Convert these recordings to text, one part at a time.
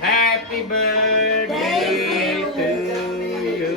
Happy birthday to you.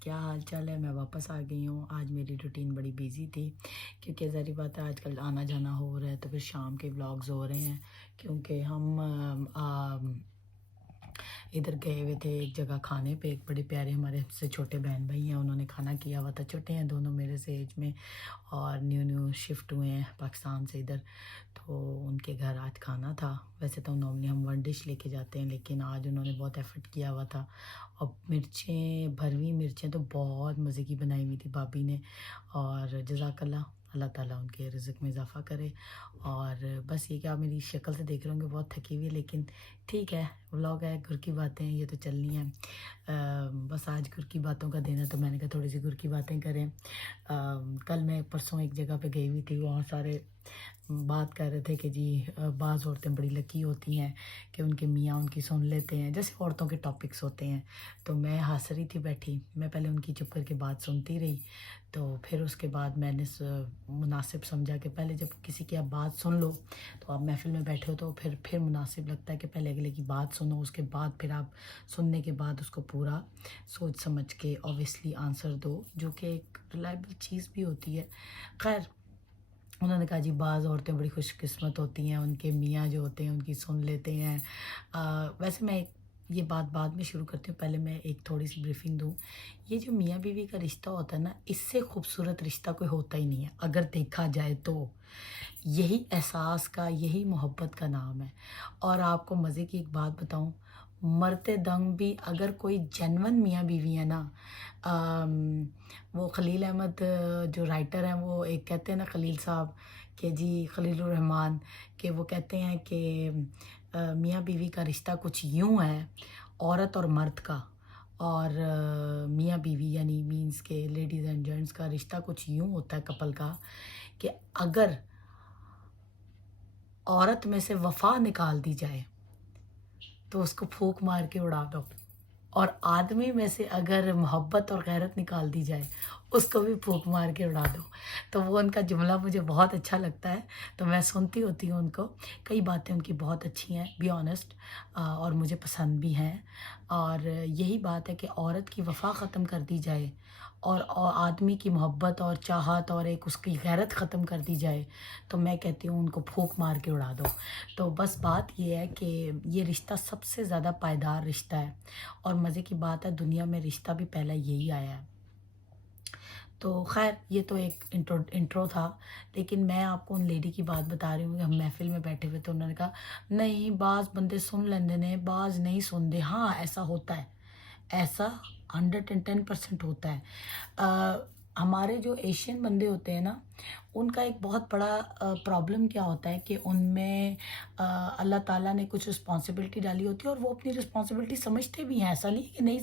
کیا حال چال ہے؟ میں واپس آ گئی ہوں. آج میری روٹین بڑی بیزی تھی کیونکہ ظاہری بات ہے آج کل آنا جانا ہو رہا ہے تو پھر شام کے ولاگز ہو رہے ہیں کیونکہ ہم ادھر گئے ہوئے تھے ایک جگہ کھانے پہ. ایک بڑے پیارے ہمارے سے چھوٹے بہن بھائی ہیں, انہوں نے کھانا کیا ہوا تھا. چھوٹے ہیں دونوں میرے سے ایج میں اور نیو شفٹ ہوئے ہیں پاکستان سے ادھر, تو ان کے گھر آج کھانا تھا. ویسے تو نارملی ہم 1 ڈش لے کے جاتے ہیں لیکن آج انہوں نے بہت ایفرٹ کیا ہوا تھا اور مرچیں, بھروی مرچیں تو بہت مزے کی بنائی ہوئی تھی بھابی نے. اور جزاک اللہ تعالیٰ ان کے رزق میں اضافہ کرے. اور بس یہ کہ آپ میری شکل سے دیکھ رہے ہوں گے بہت تھکی ہوئی ہے, لیکن ٹھیک ہے, ولاگ ہے, گھر کی باتیں ہیں, یہ تو چلنی ہیں. بس آج گھر کی باتوں کا دن ہے تو میں نے کہا تھوڑی سی گھر کی باتیں کریں. کل میں پرسوں ایک جگہ پہ گئی ہوئی تھی, وہاں سارے بات کر رہے تھے کہ جی بعض عورتیں بڑی لکی ہوتی ہیں کہ ان کے میاں ان کی سن لیتے ہیں, جیسے عورتوں کے ٹاپکس ہوتے ہیں. تو میں ہنس رہی تھی بیٹھی, میں پہلے ان کی چپ کر کے بات سنتی رہی, تو پھر اس کے بعد میں نے مناسب سمجھا کہ پہلے جب کسی کی آپ بات سن لو تو آپ محفل میں بیٹھے ہو تو پھر مناسب لگتا ہے کہ پہلے اگلے کی بات سنو, اس کے بعد پھر آپ سننے کے بعد اس کو پورا سوچ سمجھ کے اوبویسلی آنسر دو, جو کہ ایک ریلائبل چیز بھی ہوتی ہے. خیر, انہوں نے کہا جی بعض عورتیں بڑی خوش قسمت ہوتی ہیں, ان کے میاں جو ہوتے ہیں ان کی سن لیتے ہیں. ویسے میں یہ بات بعد میں شروع کرتی ہوں, پہلے میں ایک تھوڑی سی بریفنگ دوں. یہ جو میاں بیوی کا رشتہ ہوتا ہے نا, اس سے خوبصورت رشتہ کوئی ہوتا ہی نہیں ہے اگر دیکھا جائے تو. یہی احساس کا, یہی محبت کا نام ہے. اور آپ کو مزے کی ایک بات بتاؤں, مرتے دم بھی اگر کوئی جینون میاں بیوی ہے نا, وہ خلیل احمد جو رائٹر ہیں وہ ایک کہتے ہیں نا خلیل صاحب کہ جی خلیل الرحمن, کہ وہ کہتے ہیں کہ میاں بیوی کا رشتہ کچھ یوں ہے, عورت اور مرد کا, اور میاں بیوی یعنی مینس کے لیڈیز اینڈ جینٹس کا رشتہ کچھ یوں ہوتا ہے کپل کا کہ اگر عورت میں سے وفا نکال دی جائے تو اس کو پھونک مار کے اڑا دو, اور آدمی میں سے اگر محبت اور غیرت نکال دی جائے اس کو بھی پھونک مار کے اڑا دو. تو وہ ان کا جملہ مجھے بہت اچھا لگتا ہے, تو میں سنتی ہوتی ہوں ان کو. کئی باتیں ان کی بہت اچھی ہیں بی آنیسٹ, اور مجھے پسند بھی ہیں. اور یہی بات ہے کہ عورت کی وفا ختم کر دی جائے اور آدمی کی محبت اور چاہت اور ایک اس کی غیرت ختم کر دی جائے تو میں کہتی ہوں ان کو پھونک مار کے اڑا دو. تو بس بات یہ ہے کہ یہ رشتہ سب سے زیادہ پائیدار رشتہ ہے, اور مزے کی بات ہے دنیا میں رشتہ بھی پہلا یہی آیا ہے. تو خیر یہ تو ایک انٹرو تھا, لیکن میں آپ کو ان لیڈی کی بات بتا رہی ہوں کہ ہم محفل میں بیٹھے ہوئے تو انہوں نے کہا نہیں بعض بندے سن لیندے نے, بعض نہیں سن دے. ہاں ایسا ہوتا ہے, ایسا 110% ہوتا ہے. ہمارے جو ایشین بندے ہوتے ہیں نا, ان کا ایک بہت بڑا پرابلم کیا ہوتا ہے کہ ان میں اللہ تعالیٰ نے کچھ رسپانسبلٹی ڈالی ہوتی ہے اور وہ اپنی رسپانسبلٹی سمجھتے بھی ہیں. ایسا نہیں کہ نہیں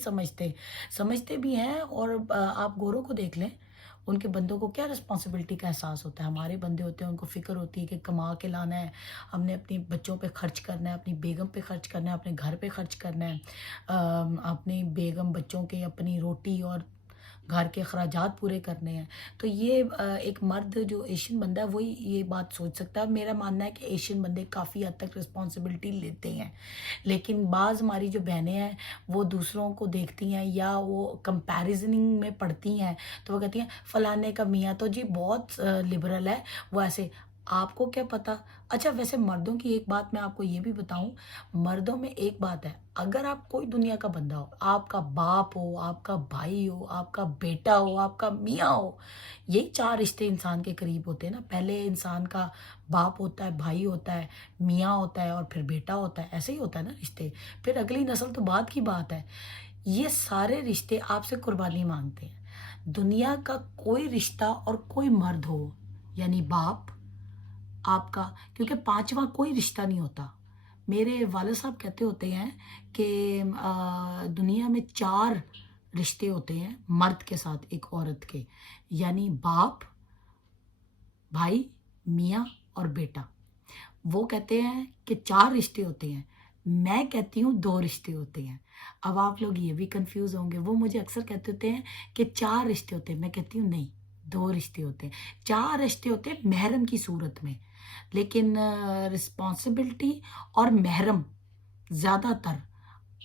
سمجھتے بھی ہیں. اور آپ گوروں کو دیکھ لیں, ان کے بندوں کو کیا رسپانسبلٹی کا احساس ہوتا ہے. ہمارے بندے ہوتے ہیں ان کو فکر ہوتی ہے کہ کما کے لانا ہے, ہم نے اپنی بچوں پہ خرچ کرنا ہے, اپنی بیگم پہ خرچ کرنا ہے, اپنے گھر پہ خرچ کرنا ہے, اپنی بیگم بچوں کے اپنی روٹی اور گھر کے اخراجات پورے کرنے ہیں. تو یہ ایک مرد جو ایشین بندہ ہے وہی یہ بات سوچ سکتا ہے. میرا ماننا ہے کہ ایشین بندے کافی حد تک رسپانسبلٹی لیتے ہیں, لیکن بعض ہماری جو بہنیں ہیں وہ دوسروں کو دیکھتی ہیں یا وہ کمپیریزننگ میں پڑھتی ہیں تو وہ کہتی ہیں فلانے کا میاں تو جی بہت لبرل ہے, وہ ایسے. آپ کو کیا پتہ. اچھا ویسے مردوں کی ایک بات میں آپ کو یہ بھی بتاؤں, مردوں میں ایک بات ہے, اگر آپ کوئی دنیا کا بندہ ہو, آپ کا باپ ہو, آپ کا بھائی ہو, آپ کا بیٹا ہو, آپ کا میاں ہو, یہی 4 رشتے انسان کے قریب ہوتے ہیں نا. پہلے انسان کا باپ ہوتا ہے, بھائی ہوتا ہے, میاں ہوتا ہے اور پھر بیٹا ہوتا ہے. ایسے ہی ہوتا ہے نا رشتے, پھر اگلی نسل تو بعد کی بات ہے. یہ سارے رشتے آپ سے قربانی مانگتے ہیں. دنیا کا کوئی رشتہ اور کوئی مرد ہو یعنی باپ آپ کا, کیونکہ 5واں کوئی رشتہ نہیں ہوتا. میرے والد صاحب کہتے ہوتے ہیں کہ دنیا میں 4 رشتے ہوتے ہیں مرد کے ساتھ ایک عورت کے, یعنی باپ, بھائی, میاں اور بیٹا. وہ کہتے ہیں کہ 4 رشتے ہوتے ہیں, میں کہتی ہوں 2 رشتے ہوتے ہیں. اب آپ لوگ یہ بھی کنفیوز ہوں گے, وہ مجھے اکثر کہتے ہوتے ہیں کہ 4 رشتے ہوتے ہیں, میں کہتی ہوں نہیں 2 رشتے ہوتے ہیں. 4 رشتے ہوتے ہیں محرم کی صورت میں, لیکن رسپانسبلٹی اور محرم زیادہ تر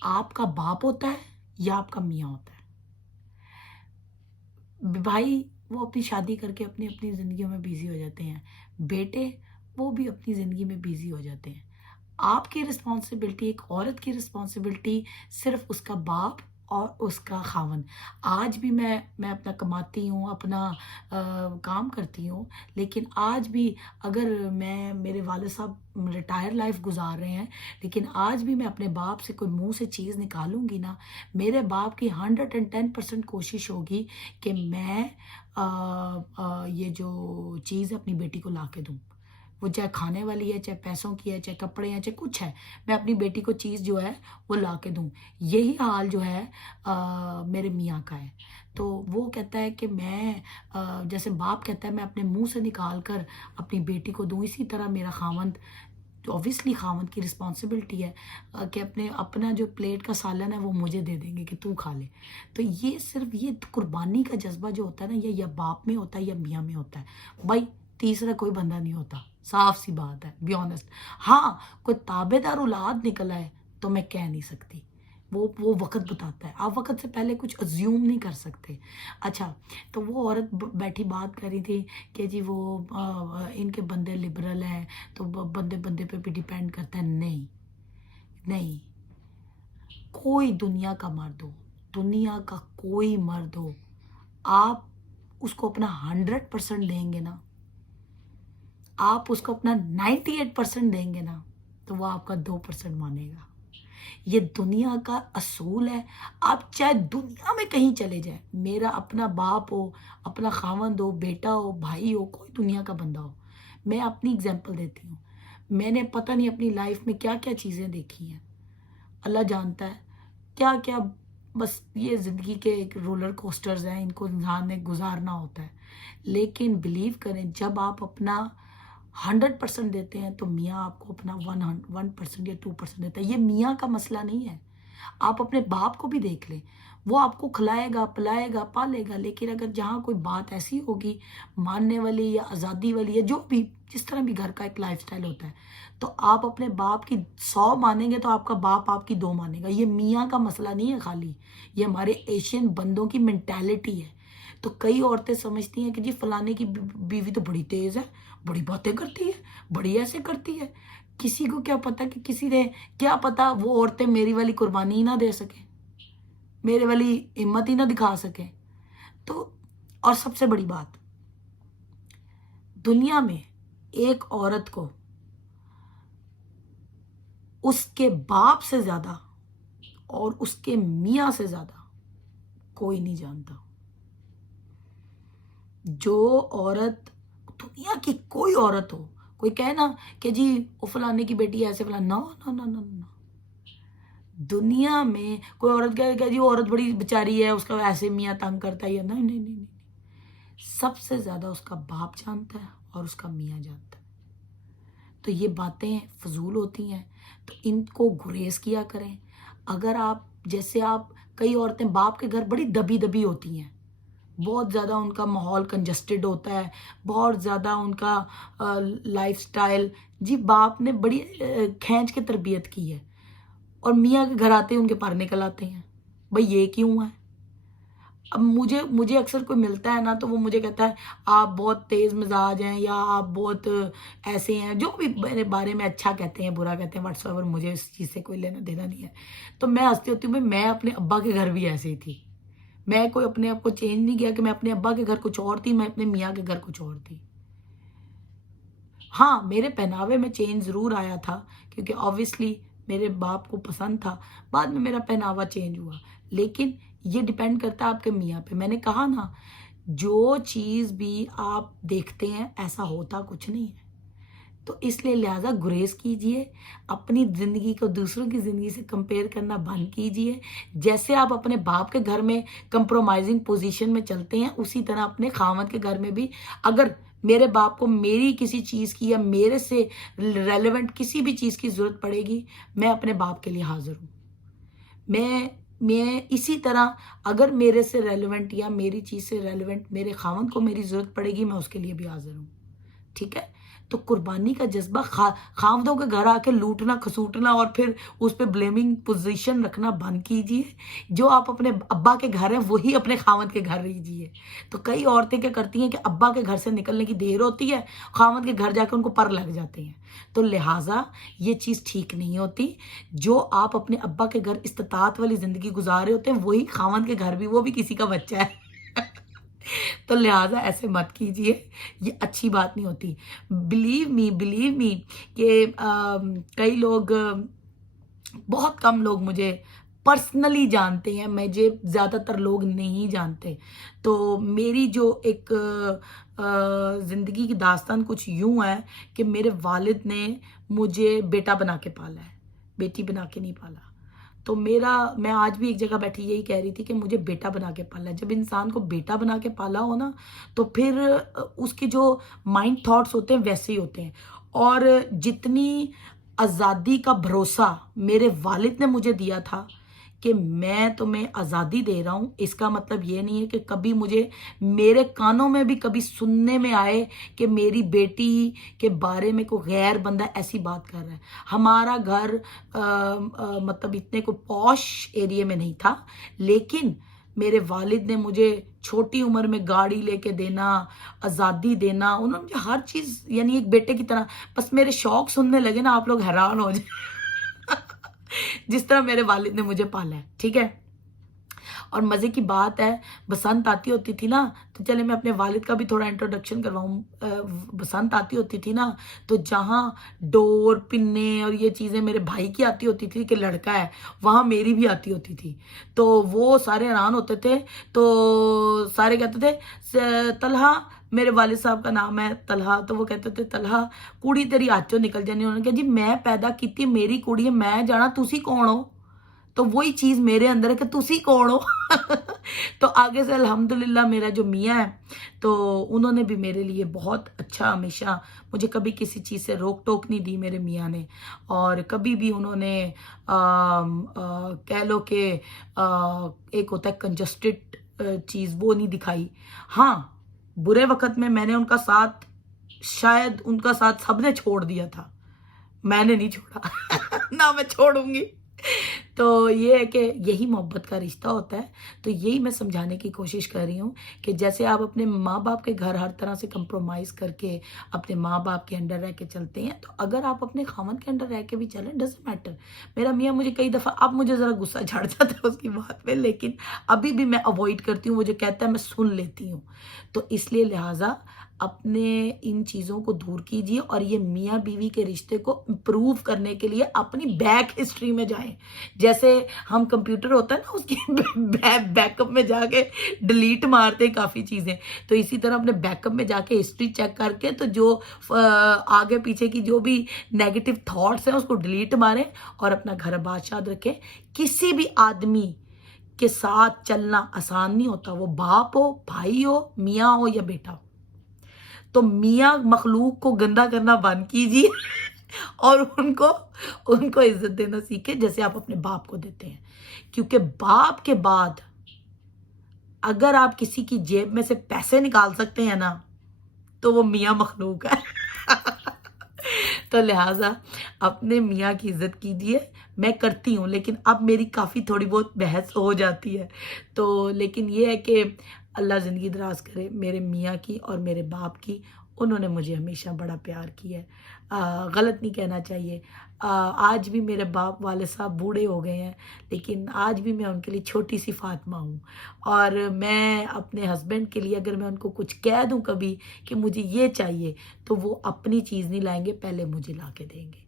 آپ کا باپ ہوتا ہے یا آپ کا میاں ہوتا ہے. بھائی وہ اپنی شادی کر کے اپنی اپنی زندگیوں میں بیزی ہو جاتے ہیں، بیٹے وہ بھی اپنی زندگی میں بیزی ہو جاتے ہیں. آپ کی رسپانسبلٹی، ایک عورت کی رسپانسبلٹی صرف اس کا باپ اور اس کا خاوند. آج بھی میں اپنا کماتی ہوں، اپنا کام کرتی ہوں، لیکن آج بھی اگر میرے والد صاحب ریٹائر لائف گزار رہے ہیں، لیکن آج بھی میں اپنے باپ سے کوئی منہ سے چیز نکالوں گی نا، میرے باپ کی 110% کوشش ہوگی کہ میں یہ جو چیز ہے اپنی بیٹی کو لا کے دوں. وہ چاہے کھانے والی ہے، چاہے پیسوں کی ہے، چاہے کپڑے ہیں، چاہے کچھ ہے، میں اپنی بیٹی کو چیز جو ہے وہ لا کے دوں. یہی حال جو ہے میرے میاں کا ہے. تو وہ کہتا ہے کہ میں جیسے باپ کہتا ہے میں اپنے منہ سے نکال کر اپنی بیٹی کو دوں، اسی طرح میرا خاوند، اوبویسلی خاوند کی رسپانسبلٹی ہے کہ اپنا جو پلیٹ کا سالن ہے وہ مجھے دے دیں گے کہ تو کھا لے. تو یہ صرف یہ قربانی کا جذبہ جو ہوتا ہے نا، یہ یا باپ میں ہوتا ہے یا میاں میں ہوتا ہے. بھائی تیسرا کوئی بندہ نہیں ہوتا، صاف سی بات ہے، بی آنیسٹ. ہاں کوئی تابع دار اولاد نکلا ہے تو میں کہہ نہیں سکتی، وہ وقت بتاتا ہے. آپ وقت سے پہلے کچھ ازیوم نہیں کر سکتے. اچھا، تو وہ عورت بیٹھی بات کر رہی تھی کہ جی وہ ان کے بندے لبرل ہیں تو بندے پہ بھی ڈیپینڈ کرتا ہے. نہیں، کوئی دنیا کا مرد ہو، دنیا کا کوئی مرد ہو، آپ اس کو اپنا 100% دیں گے نا، آپ اس کو اپنا 98% دیں گے نا، تو وہ آپ کا 2% مانے گا. یہ دنیا کا اصول ہے. آپ چاہے دنیا میں کہیں چلے جائیں، میرا اپنا باپ ہو، اپنا خاوند ہو، بیٹا ہو، بھائی ہو، کوئی دنیا کا بندہ ہو، میں اپنی اگزامپل دیتی ہوں. میں نے پتہ نہیں اپنی لائف میں کیا کیا چیزیں دیکھی ہیں، اللہ جانتا ہے کیا کیا. بس یہ زندگی کے ایک رولر کوسٹرز ہیں، ان کو انسان نے گزارنا ہوتا ہے. لیکن بلیو کریں، جب آپ اپنا 100% دیتے ہیں تو میاں آپ کو اپنا 1% یا 2% دیتا ہے. یہ میاں کا مسئلہ نہیں ہے. آپ اپنے باپ کو بھی دیکھ لیں، وہ آپ کو کھلائے گا، پلائے گا، پالے گا. لیکن اگر جہاں کوئی بات ایسی ہوگی ماننے والی یا آزادی والی، یا جو بھی جس طرح بھی گھر کا ایک لائف سٹائل ہوتا ہے، تو آپ اپنے باپ کی 100 مانیں گے تو آپ کا باپ آپ کی 2 مانے گا. یہ میاں کا مسئلہ نہیں ہے خالی، یہ ہمارے ایشین بندوں کی مینٹیلٹی ہے. تو کئی عورتیں سمجھتی ہیں کہ جی فلانے کی بیوی تو بڑی تیز ہے، بڑی باتیں کرتی ہے، بڑی ایسے کرتی ہے. کسی کو کیا پتا کہ کسی نے کیا پتا وہ عورتیں میری والی قربانی ہی نہ دے سکیں، میرے والی ہمت ہی نہ دکھا سکیں. تو اور سب سے بڑی بات، دنیا میں ایک عورت کو اس کے باپ سے زیادہ اور اس کے میاں سے زیادہ کوئی نہیں جانتا. جو عورت، دنیا کی کوئی عورت ہو، کوئی کہے نا کہ جی وہ فلانے کی بیٹی ایسے فلانا، نو. دنیا میں کوئی عورت کہے کہ جی وہ عورت بڑی بیچاری ہے، اس کا ایسے میاں تنگ کرتا ہے، نہیں. سب سے زیادہ اس کا باپ جانتا ہے اور اس کا میاں جانتا ہے. تو یہ باتیں فضول ہوتی ہیں، تو ان کو گریز کیا کریں. اگر جیسے کئی عورتیں باپ کے گھر بڑی دبی ہوتی ہیں، بہت زیادہ ان کا ماحول کنجسٹڈ ہوتا ہے، بہت زیادہ ان کا لائف سٹائل، جی باپ نے بڑی کھینچ کے تربیت کی ہے، اور میاں کے گھر آتے ہیں ان کے پر نکل آتے ہیں. بھئی یہ کیوں ہے؟ اب مجھے اکثر کوئی ملتا ہے نا تو وہ مجھے کہتا ہے آپ بہت تیز مزاج ہیں، یا آپ بہت ایسے ہیں، جو بھی میرے بارے میں اچھا کہتے ہیں، برا کہتے ہیں، واٹس ایور، مجھے اس چیز سے کوئی لینا دینا نہیں ہے. تو میں ہنستی ہوتی ہوں، میں اپنے ابا کے گھر بھی ایسے ہی تھی. میں کوئی اپنے آپ کو چینج نہیں کیا کہ میں اپنے ابا کے گھر کچھ اور تھی، میں اپنے میاں کے گھر کچھ اور تھی. ہاں میرے پہناوے میں چینج ضرور آیا تھا، کیونکہ آبویسلی میرے باپ کو پسند تھا. بعد میں میرا پہناوا چینج ہوا، لیکن یہ ڈیپینڈ کرتا ہے آپ کے میاں پہ. میں نے کہا نا، جو چیز بھی آپ دیکھتے ہیں ایسا ہوتا کچھ نہیں ہے. تو اس لیے لہٰذا گریز کیجئے، اپنی زندگی کو دوسروں کی زندگی سے کمپیئر کرنا بند کیجئے. جیسے آپ اپنے باپ کے گھر میں کمپرومائزنگ پوزیشن میں چلتے ہیں، اسی طرح اپنے خاوند کے گھر میں بھی. اگر میرے باپ کو میری کسی چیز کی یا میرے سے ریلیونٹ کسی بھی چیز کی ضرورت پڑے گی، میں اپنے باپ کے لیے حاضر ہوں. میں اسی طرح اگر میرے سے ریلیونٹ یا میری چیز سے ریلیونٹ میرے خاوند کو میری ضرورت پڑے گی، میں اس کے لیے بھی حاضر ہوں. ٹھیک ہے؟ تو قربانی کا جذبہ خاوندوں کے گھر آ کے لوٹنا کھسوٹنا اور پھر اس پہ بلیمنگ پوزیشن رکھنا بند کیجئے. جو آپ اپنے ابا کے گھر ہیں وہی اپنے خاوند کے گھر رہیے. تو کئی عورتیں کیا کرتی ہیں کہ ابا کے گھر سے نکلنے کی دیر ہوتی ہے, خاوند کے گھر جا کے ان کو پر لگ جاتے ہیں. تو لہٰذا یہ چیز ٹھیک نہیں ہوتی. جو آپ اپنے ابا کے گھر استطاعت والی زندگی گزار رہے ہوتے ہیں وہی خاوند کے گھر بھی, وہ بھی کسی کا بچہ ہے. تو لہٰذا ایسے مت کیجئے, یہ اچھی بات نہیں ہوتی. بلیو می کہ کئی لوگ, بہت کم لوگ مجھے پرسنلی جانتے ہیں, مجھے زیادہ تر لوگ نہیں جانتے. تو میری جو ایک زندگی کی داستان کچھ یوں ہے کہ میرے والد نے مجھے بیٹا بنا کے پالا ہے, بیٹی بنا کے نہیں پالا. تو میں آج بھی ایک جگہ بیٹھی یہی کہہ رہی تھی کہ مجھے بیٹا بنا کے پالا ہے. جب انسان کو بیٹا بنا کے پالا ہو نا تو پھر اس کے جو مائنڈ تھاٹس ہوتے ہیں ویسے ہی ہوتے ہیں. اور جتنی آزادی کا بھروسہ میرے والد نے مجھے دیا تھا کہ میں تمہیں آزادی دے رہا ہوں, اس کا مطلب یہ نہیں ہے کہ کبھی مجھے میرے کانوں میں بھی کبھی سننے میں آئے کہ میری بیٹی کے بارے میں کوئی غیر بندہ ایسی بات کر رہا ہے. ہمارا گھر مطلب اتنے کوئی پوش ایریے میں نہیں تھا, لیکن میرے والد نے مجھے چھوٹی عمر میں گاڑی لے کے دینا, آزادی دینا, انہوں نے مجھے ہر چیز یعنی ایک بیٹے کی طرح. بس میرے شوق سننے لگے نا آپ لوگ حیران ہو جائیں جس طرح میرے والد نے مجھے پالا ہے. ٹھیک ہے. اور مزے کی بات ہے, بسنت آتی ہوتی تھی نا, تو چلے میں اپنے والد کا بھی تھوڑا انٹروڈکشن کرواؤں. بسنت آتی ہوتی تھی نا تو جہاں ڈور پنے اور یہ چیزیں میرے بھائی کی آتی ہوتی تھی کہ لڑکا ہے, وہاں میری بھی آتی ہوتی تھی. تو وہ سارے حیران ہوتے تھے. تو سارے کہتے تھے طلحہ, میرے والد صاحب کا نام ہے طلحہ, تو وہ کہتے تھے طلحہ کڑی تیری آچو نکل جانی. انہوں نے کہا جی میں پیدا کیتی, میری کڑی ہے, میں جانا تسی کون ہو. تو وہی چیز میرے اندر ہے کہ تسی کون ہو. تو آگے سے الحمدللہ میرا جو میاں ہے تو انہوں نے بھی میرے لیے بہت اچھا, ہمیشہ مجھے کبھی کسی چیز سے روک ٹوک نہیں دی میرے میاں نے. اور کبھی بھی انہوں نے کہہ لو کہ ایک ہوتا ہے کنجسٹڈ چیز, وہ نہیں دکھائی. ہاں برے وقت میں نے ان کا ساتھ, شاید ان کا ساتھ سب نے چھوڑ دیا تھا, میں نے نہیں چھوڑا نہ میں چھوڑوں گی. تو یہ ہے کہ یہی محبت کا رشتہ ہوتا ہے. تو یہی میں سمجھانے کی کوشش کر رہی ہوں کہ جیسے آپ اپنے ماں باپ کے گھر ہر طرح سے کمپرومائز کر کے اپنے ماں باپ کے انڈر رہ کے چلتے ہیں, تو اگر آپ اپنے خاوند کے انڈر رہ کے بھی چلیں, ڈزنٹ میٹر. میرا میاں مجھے کئی دفعہ, اب مجھے ذرا غصہ جھڑ جاتا ہے اس کی بات پہ, لیکن ابھی بھی میں اوائڈ کرتی ہوں. وہ جو کہتا ہے میں سن لیتی ہوں. تو اس لیے لہٰذا اپنے ان چیزوں کو دور کیجیے, اور یہ میاں بیوی کے رشتے کو امپروو کرنے کے لیے اپنی بیک ہسٹری میں جائیں. جیسے ہم کمپیوٹر ہوتا ہے نا, اس کی بیک اپ میں جا کے ڈیلیٹ مارتے کافی چیزیں, تو اسی طرح اپنے بیک اپ میں جا کے ہسٹری چیک کر کے تو جو آگے پیچھے کی جو بھی نیگیٹو تھاٹس ہیں اس کو ڈیلیٹ ماریں اور اپنا گھر آباد شاد رکھیں. کسی بھی آدمی کے ساتھ چلنا آسان نہیں ہوتا, وہ باپ ہو, بھائی ہو, میاں ہو یا بیٹا ہو. تو میاں مخلوق کو گندا کرنا بند کیجیے اور ان کو عزت دینا سیکھیں جیسے آپ اپنے باپ کو دیتے ہیں. کیونکہ باپ کے بعد اگر آپ کسی کی جیب میں سے پیسے نکال سکتے ہیں نا تو وہ میاں مخلوق ہے. تو لہٰذا اپنے میاں کی عزت کیجیے. میں کرتی ہوں, لیکن اب میری کافی تھوڑی بہت بحث ہو جاتی ہے. تو لیکن یہ ہے کہ اللہ زندگی دراز کرے میرے میاں کی اور میرے باپ کی. انہوں نے مجھے ہمیشہ بڑا پیار کیا ہے. غلط نہیں کہنا چاہیے. آج بھی میرے باپ والد صاحب بوڑھے ہو گئے ہیں, لیکن آج بھی میں ان کے لیے چھوٹی سی فاطمہ ہوں. اور میں اپنے ہسبینڈ کے لیے اگر میں ان کو کچھ کہہ دوں کبھی کہ مجھے یہ چاہیے, تو وہ اپنی چیز نہیں لائیں گے, پہلے مجھے لا کے دیں گے.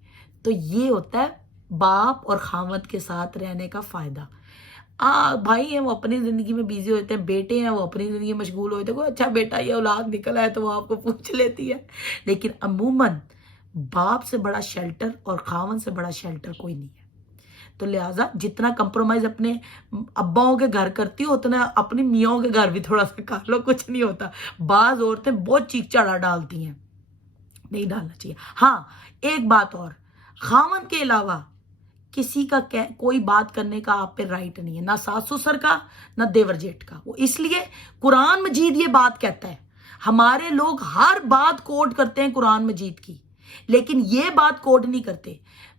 تو یہ ہوتا ہے باپ اور خاوند کے ساتھ رہنے کا فائدہ. بھائی ہیں وہ اپنی زندگی میں بیزی ہوتے ہیں, بیٹے ہیں وہ اپنی زندگی میں مشغول ہوتے ہیں. کوئی اچھا بیٹا یا اولاد نکلا ہے تو وہ آپ کو پوچھ لیتی ہے, لیکن عموماً باپ سے بڑا شیلٹر اور خاوند سے بڑا شیلٹر کوئی نہیں ہے. تو لہٰذا جتنا کمپرومائز اپنے اباؤں کے گھر کرتی ہو اتنا اپنی میاں کے گھر بھی تھوڑا سا کر لو, کچھ نہیں ہوتا. بعض عورتیں بہت چیخ چڑھا ڈالتی ہیں, نہیں ڈالنا چاہیے. ہاں ایک بات اور, خاوند کے علاوہ کسی کا کوئی بات کرنے کا آپ پہ رائٹ نہیں ہے, نہ ساس سسر کا نہ دیور جیٹ کا. وہ اس لیے قرآن مجید یہ بات کہتا ہے, ہمارے لوگ ہر بات کوٹ کرتے ہیں قرآن مجید کی، لیکن یہ بات کوٹ نہیں کرتے،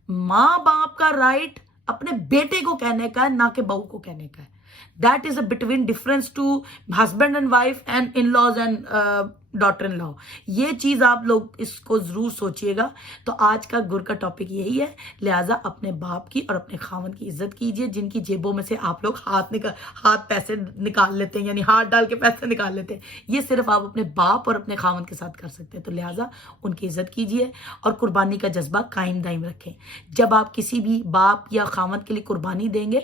ماں باپ کا رائٹ اپنے بیٹے کو کہنے کا ہے، نہ کہ بہو کو کہنے کا ہے. That is a between difference to husband and wife and in-laws and daughter-in-law. یہ چیز آپ لوگ اس کو ضرور سوچئے گا. تو آج کا گر کا ٹاپک یہی ہے، لہٰذا اپنے باپ کی اور اپنے خاوند کی عزت کیجئے، جن کی جیبوں میں سے آپ لوگ ہاتھ پیسے نکال لیتے ہیں، یعنی ہاتھ ڈال کے پیسے نکال لیتے ہیں، یہ صرف آپ اپنے باپ اور اپنے خاوند کے ساتھ کر سکتے ہیں. تو لہٰذا ان کی عزت کیجئے اور قربانی کا جذبہ قائم دائم رکھیں. جب آپ کسی بھی باپ یا خاوند کے لیے قربانی دیں گے،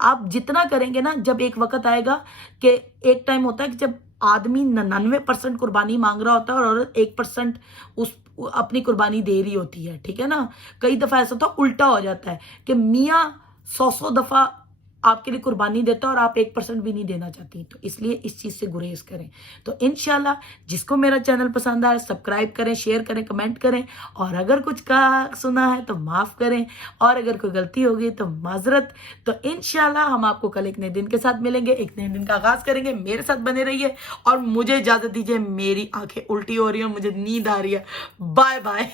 آپ جتنا کریں گے نا، جب ایک وقت آئے گا کہ ایک ٹائم ہوتا ہے کہ جب آدمی 99% قربانی مانگ رہا ہوتا ہے اور عورت 1% اپنی قربانی دے رہی ہوتی ہے، ٹھیک ہے نا. کئی دفعہ ایسا ہوتا ہے الٹا ہو جاتا ہے کہ میاں 100 دفعہ آپ کے لیے قربانی دیتا ہے اور آپ 1% بھی نہیں دینا چاہتی. تو اس لیے اس چیز سے گریز کریں. تو انشاءاللہ جس کو میرا چینل پسند آئے سبسکرائب کریں، شیئر کریں، کمنٹ کریں، اور اگر کچھ کہا سنا ہے تو معاف کریں، اور اگر کوئی غلطی ہوگی تو معذرت. تو انشاءاللہ ہم آپ کو کل ایک نئے دن کے ساتھ ملیں گے، ایک نئے دن کا آغاز کریں گے. میرے ساتھ بنے رہیے اور مجھے اجازت دیجیے، میری آنکھیں الٹی ہو رہی ہیں اور مجھے نیند آ رہی ہے. Bye bye.